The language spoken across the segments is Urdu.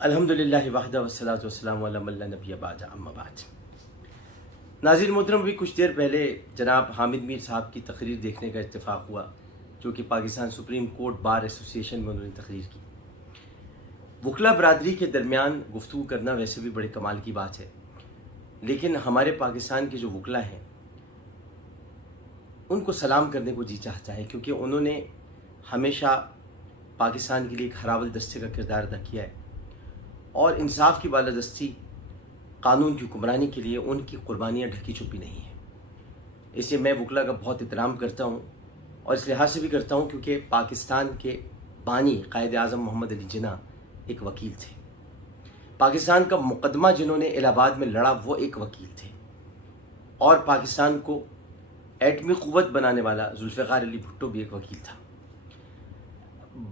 الحمدللہ وحدہ والصلاۃ والسلام علی من لا نبی بعدہ اما بعد۔ ناظرین محترم، بھی کچھ دیر پہلے جناب حامد میر صاحب کی تقریر دیکھنے کا اتفاق ہوا، جو کہ پاکستان سپریم کورٹ بار ایسوسی ایشن میں انہوں نے تقریر کی۔ وکلا برادری کے درمیان گفتگو کرنا ویسے بھی بڑے کمال کی بات ہے، لیکن ہمارے پاکستان کے جو وکلا ہیں ان کو سلام کرنے کو جی چاہتا ہے، کیونکہ انہوں نے ہمیشہ پاکستان کے لیے ایک ہراول دستے کا کردار ادا کیا ہے، اور انصاف کی بالادستی، قانون کی حکمرانی کے لیے ان کی قربانیاں ڈھکی چھپی نہیں ہیں۔ اس لیے میں وکلا کا بہت احترام کرتا ہوں، اور اس لحاظ سے بھی کرتا ہوں کیونکہ پاکستان کے بانی قائد اعظم محمد علی جناح ایک وکیل تھے۔ پاکستان کا مقدمہ جنہوں نے الہ آباد میں لڑا وہ ایک وکیل تھے، اور پاکستان کو ایٹمی قوت بنانے والا ذوالفقار علی بھٹو بھی ایک وکیل تھا۔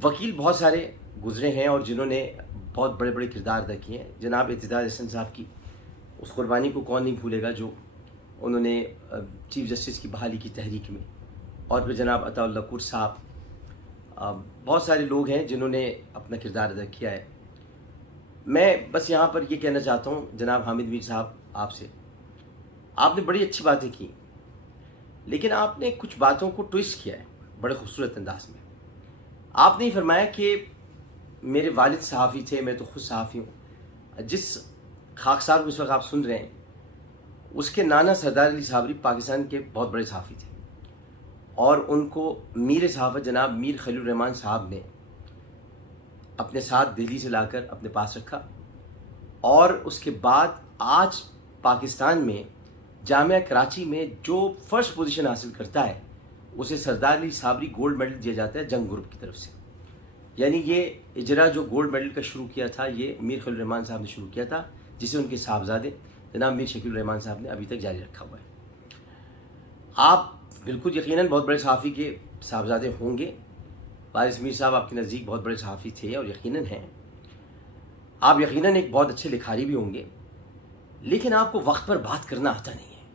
وکیل بہت سارے گزرے ہیں اور جنہوں نے بہت بڑے بڑے کردار ادا کیے ہیں۔ جناب اعتزاز احسن صاحب کی اس قربانی کو کون نہیں بھولے گا، جو انہوں نے چیف جسٹس کی بحالی کی تحریک میں، اور پھر جناب عطا اللہ کور صاحب، بہت سارے لوگ ہیں جنہوں نے اپنا کردار ادا کیا ہے۔ میں بس یہاں پر یہ کہنا چاہتا ہوں جناب حامد میر صاحب، آپ نے بڑی اچھی باتیں کی، لیکن آپ نے کچھ باتوں کو ٹوئسٹ کیا ہے بڑے خوبصورت انداز میں۔ آپ نے یہ فرمایا کہ میرے والد صحافی تھے، میں تو خود صحافی ہوں۔ جس خاکسار کو اس وقت آپ سن رہے ہیں، اس کے نانا سردار علی صابری پاکستان کے بہت بڑے صحافی تھے، اور ان کو میر صحافت جناب میر خلیل الرحمان صاحب نے اپنے ساتھ دہلی سے لا کر اپنے پاس رکھا، اور اس کے بعد آج پاکستان میں جامعہ کراچی میں جو فرسٹ پوزیشن حاصل کرتا ہے اسے سردار علی صابری گولڈ میڈل دیا جاتا ہے جنگ گروپ کی طرف سے۔ یعنی یہ اجرا جو گولڈ میڈل کا شروع کیا تھا، یہ میر خلیل الرحمان صاحب نے شروع کیا تھا، جسے ان کے صاحبزادے جناب میر شکیل الرحمان صاحب نے ابھی تک جاری رکھا ہوا ہے۔ آپ بالکل یقیناً بہت بڑے صحافی کے صاحبزادے ہوں گے۔ وارث میر صاحب آپ کے نزدیک بہت بڑے صحافی تھے اور یقیناً ہیں۔ آپ یقیناً ایک بہت اچھے لکھاری بھی ہوں گے، لیکن آپ کو وقت پر بات کرنا آتا نہیں ہے۔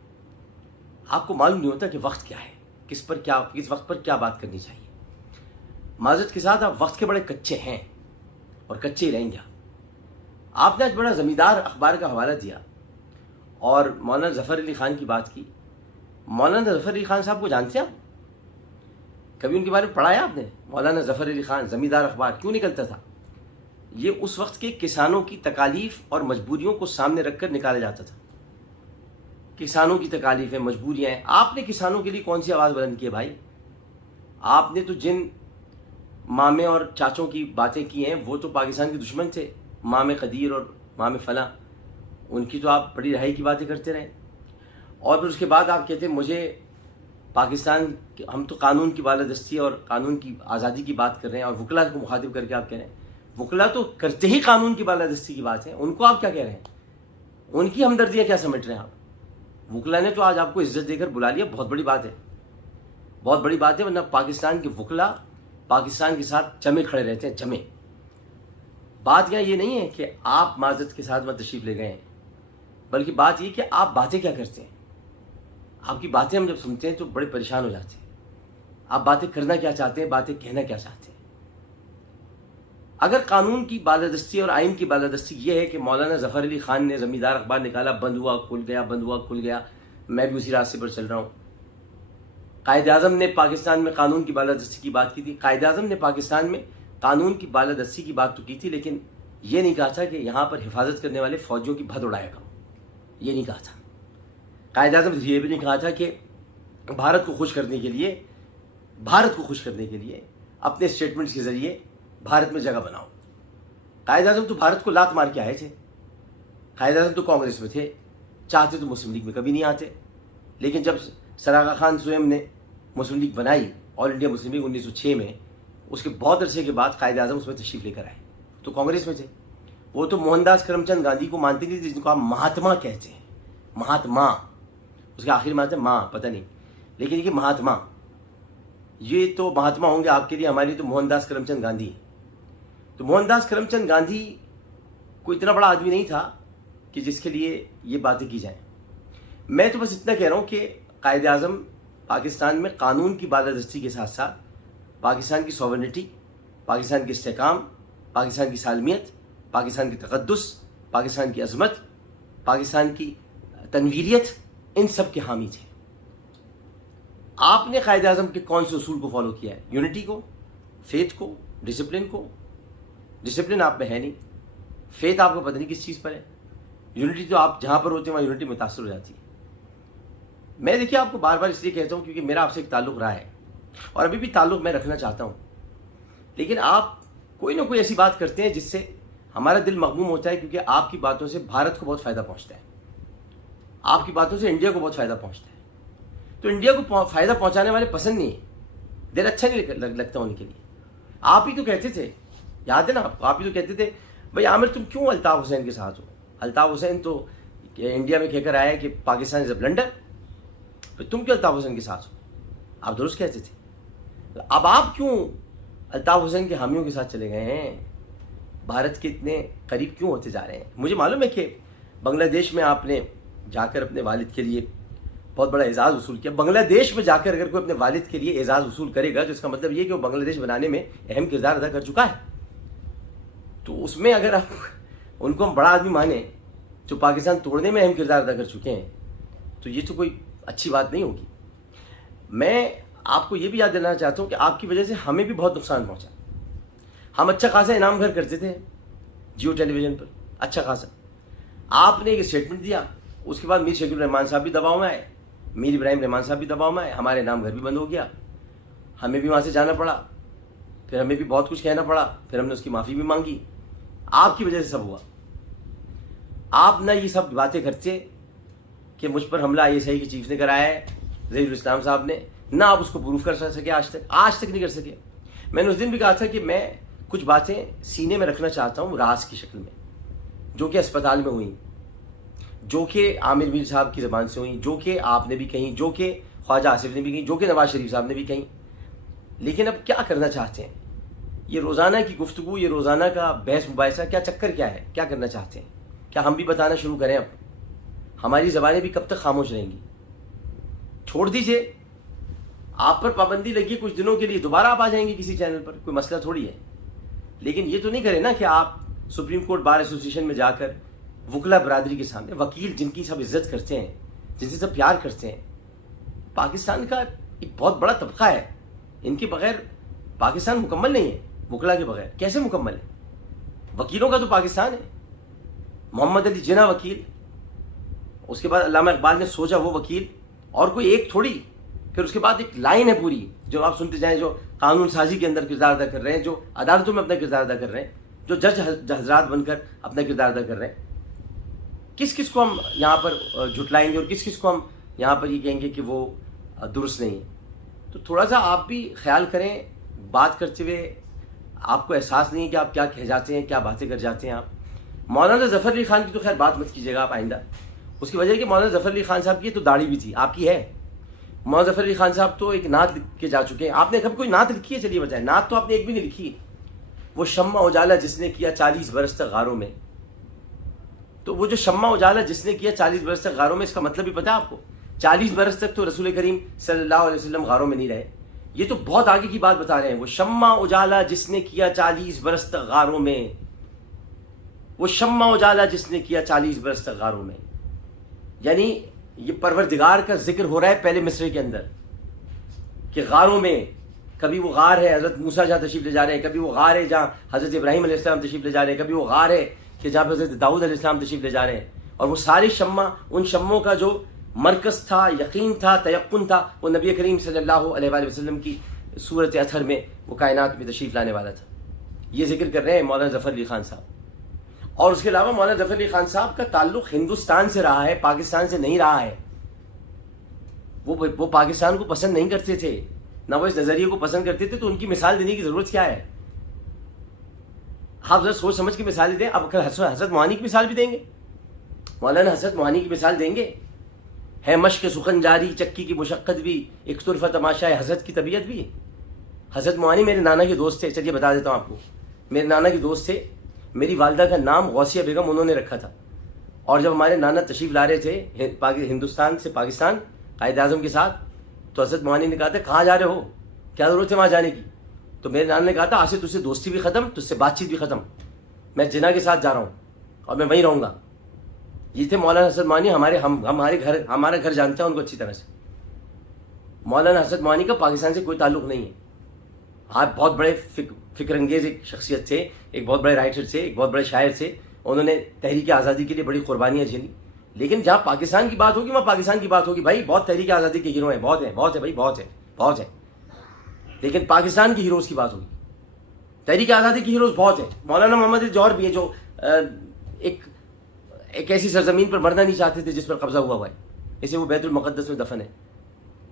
آپ کو معلوم نہیں ہوتا کہ وقت کیا ہے، کس وقت پر کیا بات کرنی چاہیے۔ معذرت کے ساتھ آپ وقت کے بڑے کچے ہیں اور کچے ہی رہیں گے۔ آپ نے آج بڑا زمیندار اخبار کا حوالہ دیا اور مولانا ظفر علی خان کی بات کی۔ مولانا ظفر علی خان صاحب کو جانتے ہیں آپ؟ کبھی ان کے بارے میں پڑھا ہے آپ نے؟ مولانا ظفر علی خان زمیندار اخبار کیوں نکلتا تھا؟ یہ اس وقت کے کسانوں کی تکالیف اور مجبوریوں کو سامنے رکھ کر نکالا جاتا تھا۔ کسانوں کی تکالیفیں، مجبوریاں ہیں۔ آپ نے کسانوں کے لیے کون سی آواز بلند کی ہے بھائی؟ آپ نے تو جن مامے اور چاچوں کی باتیں کی ہیں وہ تو پاکستان کے دشمن تھے، مام قدیر اور مام فلاں، ان کی تو آپ بڑی رہائی کی باتیں کرتے رہے، اور پھر اس کے بعد آپ کہتے ہیں مجھے پاکستان، ہم تو قانون کی بالادستی اور قانون کی آزادی کی بات کر رہے ہیں، اور وکلا کو مخاطب کر کے آپ کہہ رہے ہیں وکلا تو کرتے ہی قانون کی بالادستی کی بات ہے، ان کو آپ کیا کہہ رہے ہیں؟ ان کی ہمدردیاں کیا سمجھ رہے ہیں آپ؟ وکلا نے تو آج آپ کو عزت دے کر بلا لیا، بہت بڑی بات ہے، بہت بڑی بات ہے، ورنہ پاکستان کے وکلا پاکستان کے ساتھ جمے کھڑے رہتے ہیں، جمے۔ بات یہاں یہ نہیں ہے کہ آپ معذرت کے ساتھ وہاں تشریف لے گئے ہیں، بلکہ بات یہ کہ آپ باتیں کیا کرتے ہیں۔ آپ کی باتیں ہم جب سنتے ہیں تو بڑے پریشان ہو جاتے ہیں۔ آپ باتیں کرنا کیا چاہتے ہیں، باتیں کہنا کیا چاہتے ہیں؟ اگر قانون کی بالادستی اور آئین کی بالادستی یہ ہے کہ مولانا ظفر علی خان نے زمیندار اخبار نکالا، بند ہوا کھل گیا، بند ہوا کھل گیا، میں بھی اسی راستے پر چل رہا ہوں۔ قائد اعظم نے پاکستان میں قانون کی بالادستی کی بات کی تھی، قائد اعظم نے پاکستان میں قانون کی بالادستی کی بات تو کی تھی، لیکن یہ نہیں کہا تھا کہ یہاں پر حفاظت کرنے والے فوجیوں کی بھد اڑایا کرو، یہ نہیں کہا تھا۔ قائد اعظم یہ بھی نہیں کہا تھا کہ بھارت کو خوش کرنے کے لیے اپنے اسٹیٹمنٹس کے ذریعے بھارت میں جگہ بناؤ۔ قائد اعظم تو بھارت کو لات مار کے آئے تھے، قائد اعظم تو کانگریس میں تھے، چاہتے تو مسلم لیگ میں کبھی نہیں آتے، لیکن جب سر آغا خان سوئم نے مسلم لیگ بنائی، آل انڈیا مسلم لیگ 1906 میں، اس کے بہت عرصے کے بعد قائد اعظم اس میں تشریف لے کر آئے، تو کانگریس میں تھے۔ وہ تو موہن داس کرم چند گاندھی کو مانتے نہیں تھے، جن کو آپ مہاتما کہتے ہیں، مہاتما، اس کے آخری معنی ماں پتہ نہیں، لیکن یہ مہاتما، یہ تو مہاتما ہوں گے آپ کے لیے، ہمارے لیے تو موہن داس کرم چند گاندھی۔ تو موہن داس کرم چند گاندھی کوئی اتنا بڑا آدمی نہیں تھا کہ جس کے لیے یہ باتیں کی جائیں۔ میں تو بس اتنا کہہ رہا ہوں کہ قائد اعظم پاکستان میں قانون کی بالادستی کے ساتھ ساتھ پاکستان کی سوورنٹی، پاکستان کی استحکام، پاکستان کی سالمیت، پاکستان کی تقدس، پاکستان کی عظمت، پاکستان کی تنویریت، ان سب کے حامی تھے۔ آپ نے قائد اعظم کے کون سے اصول کو فالو کیا ہے؟ یونٹی کو، فیتھ کو، ڈسپلن کو۔ ڈسپلن آپ میں ہے نہیں، فیتھ آپ کو پتہ نہیں کس چیز پر ہے، یونٹی تو آپ جہاں پر ہوتے ہیں وہاں یونٹی متاثر ہو جاتی ہے۔ میں دیکھیے آپ کو بار بار اس لیے کہتا ہوں کیونکہ میرا آپ سے ایک تعلق رہا ہے اور ابھی بھی تعلق میں رکھنا چاہتا ہوں، لیکن آپ کوئی نہ کوئی ایسی بات کرتے ہیں جس سے ہمارا دل مغموم ہوتا ہے، کیونکہ آپ کی باتوں سے بھارت کو بہت فائدہ پہنچتا ہے، آپ کی باتوں سے انڈیا کو بہت فائدہ پہنچتا ہے۔ تو انڈیا کو فائدہ پہنچانے والے پسند نہیں ہیں، دل اچھا نہیں لگتا ان کے لیے۔ آپ ہی تو کہتے تھے، یاد ہے نا آپ کو، آپ ہی تو کہتے تھے بھائی عامر تم کیوں الطاف حسین کے ساتھ ہو؟ الطاف حسین تو انڈیا میں کہہ کر آیا کہ پاکستان از اے بلنڈر، پھر تم کیوں الطاف حسین کے ساتھ ہو؟ آپ درست کہتے تھے۔ اب آپ کیوں الطاف حسین کے حامیوں کے ساتھ چلے گئے ہیں؟ بھارت کے اتنے قریب کیوں ہوتے جا رہے ہیں؟ مجھے معلوم ہے کہ بنگلہ دیش میں آپ نے جا کر اپنے والد کے لیے بہت بڑا اعزاز وصول کیا۔ بنگلہ دیش میں جا کر اگر کوئی اپنے والد کے لیے اعزاز وصول کرے گا تو اس کا مطلب یہ کہ وہ بنگلہ دیش بنانے میں اہم کردار ادا کر چکا ہے۔ تو اس میں اگر آپ ان کو ہم بڑا آدمی مانیں جو پاکستان توڑنے میں اہم کردار ادا کر چکے ہیں تو یہ تو کوئی اچھی بات نہیں ہوگی۔ میں آپ کو یہ بھی یاد دلانا چاہتا ہوں کہ آپ کی وجہ سے ہمیں بھی بہت نقصان پہنچا۔ ہم اچھا خاصا انعام گھر کرتے تھے جیو ٹیلی ویژن پر، اچھا خاصا۔ آپ نے ایک اسٹیٹمنٹ دیا، اس کے بعد میر شکیل الرحمان صاحب بھی دباؤ میں آئے، میر ابراہیم رحمان صاحب بھی دباؤ میں آئے، ہمارے انعام گھر بھی بند ہو گیا، ہمیں بھی وہاں سے جانا پڑا، پھر ہمیں بھی بہت کچھ کہنا پڑا، پھر ہم نے اس کی معافی بھی مانگی۔ آپ کی وجہ سے سب ہوا۔ آپ نہ یہ سب باتیں کرتے کہ مجھ پر حملہ ISI کی چیف نے کرایا ہے، ظہیر الاسلام صاحب نے، نہ آپ اس کو پروف کر سکے، آج تک نہیں کر سکے۔ میں نے اس دن بھی کہا تھا کہ میں کچھ باتیں سینے میں رکھنا چاہتا ہوں راز کی شکل میں، جو کہ اسپتال میں ہوئیں، جو کہ عامر میر صاحب کی زبان سے ہوئیں، جو کہ آپ نے بھی کہیں، جو کہ خواجہ آصف نے بھی کہیں، جو کہ نواز شریف صاحب نے بھی کہیں۔ لیکن اب کیا کرنا چاہتے ہیں؟ یہ روزانہ کی گفتگو، یہ روزانہ کا بحث مباحثہ، کیا چکر کیا ہے؟ کیا کرنا چاہتے ہیں؟ کیا ہم بھی بتانا شروع کریں؟ اب ہماری زبانیں بھی کب تک خاموش رہیں گی؟ چھوڑ دیجئے، آپ پر پابندی لگی کچھ دنوں کے لیے، دوبارہ آپ آ جائیں گے کسی چینل پر، کوئی مسئلہ تھوڑی ہے۔ لیکن یہ تو نہیں کریں نا کہ آپ سپریم کورٹ بار ایسوسیشن میں جا کر وکلا برادری کے سامنے، وکیل جن کی سب عزت کرتے ہیں، جن سے سب پیار کرتے ہیں، پاکستان کا ایک بہت بڑا طبقہ ہے، ان کے بغیر پاکستان مکمل نہیں ہے۔ وکلا کے بغیر کیسے مکمل ہے؟ وکیلوں کا تو پاکستان ہے۔ محمد علی جناح وکیل، اس کے بعد علامہ اقبال نے سوچا وہ وکیل، اور کوئی ایک تھوڑی، پھر اس کے بعد ایک لائن ہے پوری جو آپ سنتے جائیں، جو قانون سازی کے اندر کردار ادا کر رہے ہیں، جو عدالتوں میں اپنا کردار ادا کر رہے ہیں، جو جج حضرات بن کر اپنا کردار ادا کر رہے ہیں۔ کس کس کو ہم یہاں پر جھٹلائیں گے اور کس کس کو ہم یہاں پر یہ کہیں گے کہ وہ درست نہیں ہے؟ تو تھوڑا سا آپ بھی خیال کریں بات کرتے ہوئے، آپ کو احساس نہیں ہے کہ آپ کیا کہہ جاتے ہیں، کیا باتیں کر جاتے ہیں آپ۔ مولانا ظفر علی خان کی تو خیر بات مت کیجیے گا آپ آئندہ، اس کی وجہ ہے کہ مولانا ظفر علی خان صاحب کی تو داڑھی بھی تھی، آپ کی ہے۔ مولانا ظفر علی خان صاحب تو ایک نعت لکھ کے جا چکے ہیں۔ آپ نے کبھی کوئی نعت لکھی ہے؟ چلیے بتائیں، نعت تو آپ نے ایک بھی نہیں لکھی۔ وہ شمع اجالا جس نے کیا 40 برس تک غاروں میں، تو وہ جو شمع اجالا جس نے کیا 40 برس تک غاروں میں، اس کا مطلب بھی پتہ ہے آپ کو؟ 40 برس تک تو رسول کریم صلی اللہ علیہ وسلم غاروں میں نہیں رہے، یہ تو بہت آگے کی بات بتا رہے ہیں۔ وہ شمع اجالا جس نے کیا 40 برس تک غاروں میں، وہ شمع اجالا جس نے کیا 40 برس تک غاروں میں، یعنی یہ پروردگار کا ذکر ہو رہا ہے پہلے مصرے کے اندر کہ غاروں میں، کبھی وہ غار ہے حضرت موسیٰ جہاں تشریف لے جا رہے ہیں، کبھی وہ غار ہے جہاں حضرت ابراہیم علیہ السلام تشریف لے جا رہے ہیں، کبھی وہ غار ہے کہ جہاں حضرت داؤد علیہ السلام تشریف لے جا رہے ہیں۔ اور وہ ساری شمع، ان شمعوں کا جو مرکز تھا، یقین تھا، تیقن تھا، وہ نبی کریم صلی اللہ علیہ وآلہ وسلم کی صورت اطہر میں وہ کائنات میں تشریف لانے والا تھا۔ یہ ذکر کر رہے ہیں مولانا ظفر علی خان صاحب۔ اور اس کے علاوہ مولانا ظفر علی خان صاحب کا تعلق ہندوستان سے رہا ہے، پاکستان سے نہیں رہا ہے۔ وہ پاکستان کو پسند نہیں کرتے تھے، نہ وہ اس نظریے کو پسند کرتے تھے، تو ان کی مثال دینے کی ضرورت کیا ہے؟ آپ ذرا سوچ سمجھ کے مثال دیں۔ اب حضرت موہانی کی مثال بھی دیں گے، مولانا حضرت موہانی کی مثال دیں گے؟ ہے مشق سخن جاری چکی کی مشقت بھی، ایک طرفہ تماشا ہے حضرت کی طبیعت بھی۔ حضرت موہانی میرے نانا کے دوست تھے، چلیے بتا دیتا ہوں آپ کو، میرے نانا کے دوست تھے۔ میری والدہ کا نام غوثیہ بیگم انہوں نے رکھا تھا، اور جب ہمارے نانا تشریف لا رہے تھے ہندوستان سے پاکستان قائد اعظم کے ساتھ، تو حضرت موہانی نے کہا تھا کہاں جا رہے ہو، کیا ضرورت ہے وہاں جانے کی؟ تو میرے نانا نے کہا تھا آج سے تجھ سے دوستی بھی ختم، تجھ سے بات چیت بھی ختم، میں جناح کے ساتھ جا رہا ہوں اور میں وہیں رہوں گا. یہ تھے مولانا حسرت موانی. ہمارا گھر جانتا ہے ان کو اچھی طرح سے. مولانا حسرت موانی کا پاکستان سے کوئی تعلق نہیں ہے. آپ بہت بڑے فکر انگیز ایک شخصیت تھے, ایک بہت بڑے رائٹر تھے, ایک بہت بڑے شاعر تھے. انہوں نے تحریک آزادی کے لیے بڑی قربانیاں جھیلی. لیکن جہاں پاکستان کی بات ہوگی وہاں پاکستان کی بات ہوگی. بھائی بہت تحریک آزادی کے ہیرو ہیں, بہت ہے بھائی, بہت ہے. لیکن پاکستان کی ہیروز کی بات ہوگی. تحریک آزادی کی ہیروز بہت ہیں. مولانا محمد علی جوہر بھی ہیں جو ایک ایسی سرزمین پر مرنا نہیں چاہتے تھے جس پر قبضہ ہوا ہے, اسے وہ بیت المقدس میں دفن ہے.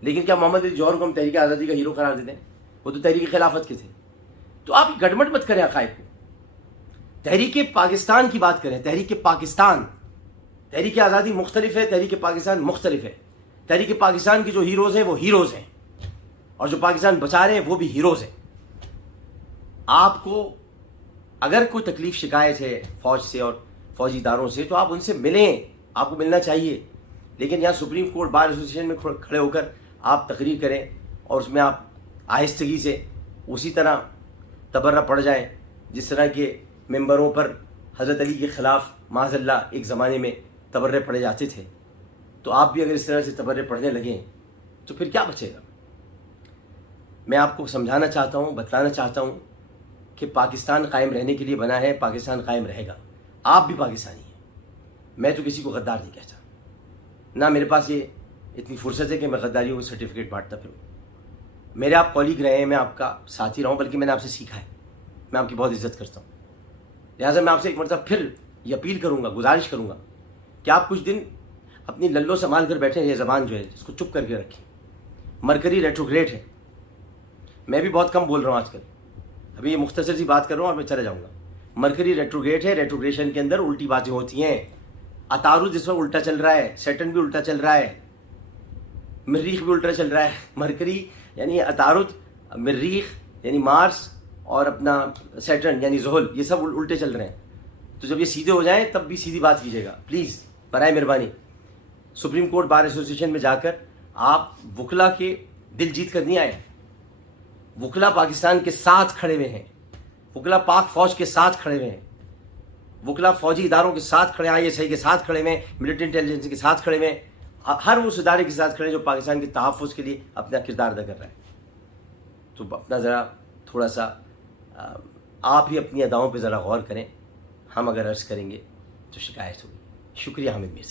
لیکن کیا محمد علی جوہر کو ہم تحریک آزادی کا ہیرو قرار دیتے ہیں؟ وہ تو تحریک خلافت کے تھے. تو آپ گڑمٹ مت کریں عقائد کو. تحریک پاکستان کی بات کریں. تحریک پاکستان, تحریک آزادی مختلف ہے, تحریک پاکستان مختلف ہے. تحریک پاکستان کی جو ہیروز ہیں وہ ہیروز ہیں, اور جو پاکستان بچا رہے ہیں وہ بھی ہیروز ہیں. آپ کو اگر کوئی تکلیف شکایت ہے فوج سے اور فوجی اداروں سے تو آپ ان سے ملیں, آپ کو ملنا چاہیے. لیکن یہاں سپریم کورٹ بار ایسوسیشن میں کھڑے ہو کر آپ تقریر کریں اور اس میں آپ آہستگی سے اسی طرح تبرہ پڑ جائیں جس طرح کے ممبروں پر حضرت علی کے خلاف معاذ اللہ ایک زمانے میں تبرے پڑے جاتے تھے. تو آپ بھی اگر اس طرح سے تبرے پڑھنے لگیں تو پھر کیا بچے گا؟ میں آپ کو سمجھانا چاہتا ہوں, بتلانا چاہتا ہوں کہ پاکستان قائم رہنے کے لیے بنا ہے, پاکستان قائم رہے گا. آپ بھی پاکستانی ہیں. میں تو کسی کو غدار نہیں کہتا, نہ میرے پاس یہ اتنی فرصت ہے کہ میں غداریوں کو سرٹیفکیٹ بانٹتا پھروں. میرے آپ کولیگ رہے ہیں, میں آپ کا ساتھی رہا ہوں, بلکہ میں نے آپ سے سیکھا ہے. میں آپ کی بہت عزت کرتا ہوں. لہٰذا میں آپ سے ایک مرتبہ پھر یہ اپیل کروں گا, گزارش کروں گا کہ آپ کچھ دن اپنی للو سنبھال کر بیٹھیں. یہ زبان جو ہے اس کو چپ کر کے رکھیں. مرکری ریٹروگریڈ ہے. میں بھی بہت کم بول رہا ہوں آج کل, ابھی یہ مختصر سی بات کر رہا ہوں اور میں چلا جاؤں گا. مرکری ریٹروگریڈ ہے. ریٹروگریشن کے اندر الٹی باتیں ہوتی ہیں. عطارد جس وقت الٹا چل رہا ہے, سیٹرن بھی الٹا چل رہا ہے, مریخ بھی الٹا چل رہا ہے. مرکری یعنی عطارد, مریخ یعنی مارس, اور اپنا سیٹرن یعنی زحل, یہ سب الٹے چل رہے ہیں. تو جب یہ سیدھے ہو جائیں تب بھی سیدھی بات کیجیے گا پلیز, برائے مہربانی. سپریم کورٹ بار ایسوسیشن میں جا کر آپ وکلا کے دل جیت کر نہیں آئے. وکلا پاکستان کے ساتھ کھڑے ہوئے ہیں, وکلا پاک فوج کے ساتھ کھڑے ہوئے ہیں, وکلا فوجی اداروں کے ساتھ کھڑے, ISI کے ساتھ کھڑے ہوئے ہیں, ملٹری انٹیلیجنس کے ساتھ کھڑے ہوئے ہیں, ہر اس ادارے کے ساتھ کھڑے ہیں جو پاکستان کے تحفظ کے لیے اپنا کردار ادا کر رہا ہے. تو اپنا ذرا تھوڑا سا آپ ہی اپنی اداؤں پہ ذرا غور کریں. ہم اگر عرض کریں گے تو شکایت ہوگی. شکریہ حامد مرزا.